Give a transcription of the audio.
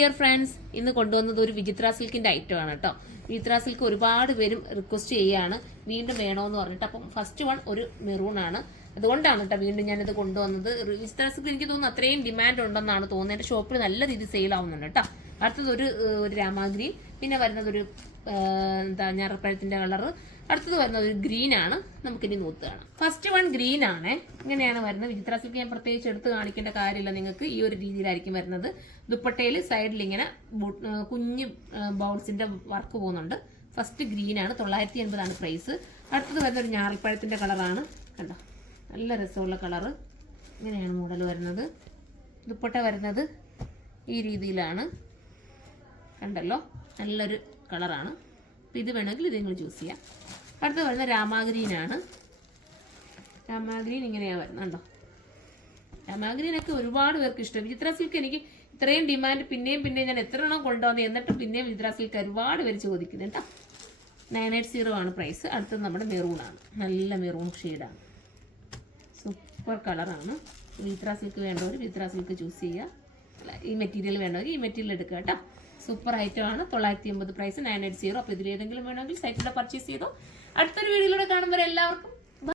Dear friends, ഇന്ന് കൊണ്ടുവന്നത് ഒരു വിചിത്ര സിൽക്കിന്റെ ഐറ്റം ആണ് കേട്ടോ. വിചിത്ര സിൽക്ക് ഒരുപാട് പേരും റിക്വസ്റ്റ് ചെയ്യുകയാണ്, വീണ്ടും വേണോന്ന് പറഞ്ഞിട്ട്. അപ്പം ഫസ്റ്റ് വൺ ഒരു മെറൂൺ ആണ്. അതുകൊണ്ടാണ് കേട്ടോ വീണ്ടും ഞാനിത് കൊണ്ടുവന്നത്. വിചിത്ര സിൽക്ക് എനിക്ക് തോന്നുന്നു അത്രയും ഡിമാൻഡ് ഉണ്ടെന്നാണ് തോന്നുന്നത്. എൻ്റെ ഷോപ്പിൽ നല്ല രീതിയിൽ സെയിൽ ആവുന്നുണ്ട് കേട്ടോ. അടുത്തത് ഒരു രാമാഗ്രീൻ, പിന്നെ വരുന്നത് ഒരു ഞാറപ്പഴത്തിന്റെ കളറ്. അടുത്തത് വരുന്നത് ഒരു ഗ്രീൻ ആണ്. നമുക്കിനി നൂത്ത് കാണാം. ഫസ്റ്റ് വൺ ഗ്രീൻ ആണ്. ഇങ്ങനെയാണ് വരുന്നത്. വിചിത്ര സിൽക്ക് ഞാൻ പ്രത്യേകിച്ച് എടുത്ത് കാണിക്കേണ്ട കാര്യമില്ല, നിങ്ങൾക്ക് ഈ ഒരു രീതിയിലായിരിക്കും വരുന്നത്. ദുപ്പട്ടയിൽ സൈഡിൽ ഇങ്ങനെ കുഞ്ഞ് ബൗൾസിന്റെ വർക്ക് പോകുന്നുണ്ട്. ഫസ്റ്റ് ഗ്രീൻ ആണ്, 980 ആണ് പ്രൈസ്. അടുത്തത് വരുന്ന ഒരു ഞാറപ്പഴത്തിന്റെ കളറാണ്. കണ്ടോ, നല്ല രസമുള്ള കളറ്. ഇങ്ങനെയാണ് മോഡൽ വരുന്നത്. ദുപ്പട്ട വരുന്നത് ഈ രീതിയിലാണ്. കണ്ടല്ലോ, നല്ലൊരു കളറാണ്. അപ്പം ഇത് വേണമെങ്കിൽ ഇത് നിങ്ങൾ ചൂസ് ചെയ്യാം. അടുത്ത് വരുന്ന രാമാഗ്രീൻ ആണ്. രാമാഗ്രീൻ ഇങ്ങനെയാണ് വരുന്നത്. കണ്ടോ, രാമാഗ്രീനൊക്കെ ഒരുപാട് പേർക്ക് ഇഷ്ടം. വിചിത്ര സിൽക്ക് എനിക്ക് ഇത്രയും ഡിമാൻഡ് പിന്നെയും ഞാൻ എത്ര എണ്ണം കൊണ്ടുവന്നു, എന്നിട്ടും പിന്നെയും വിചിത്ര സിൽക്ക് ഒരുപാട് പേര് ചോദിക്കുന്നത് കേട്ടോ. 980 ആണ് പ്രൈസ്. അടുത്തത് നമ്മുടെ മെറൂൺ ആണ്. നല്ല മെറൂൺ ഷെയ്ഡാണ്, സൂപ്പർ കളറാണ്. വിചിത്ര സിൽക്ക് വേണ്ടവർ വിചിത്ര സിൽക്ക് ചൂസ് ചെയ്യുക. ഈ മെറ്റീരിയൽ വേണ്ടവർ ഈ മെറ്റീരിയൽ എടുക്കുക കേട്ടോ. സൂപ്പർ ഐറ്റം ആണ്. 980 പ്രൈസ്, 980. അപ്പോൾ ഇതിലേതെങ്കിലും വേണമെങ്കിൽ സൈറ്റിലൂടെ പർച്ചേസ് ചെയ്തോ. അടുത്തൊരു വീഡിയോയിലൂടെ കാണുമ്പോൾ എല്ലാവർക്കും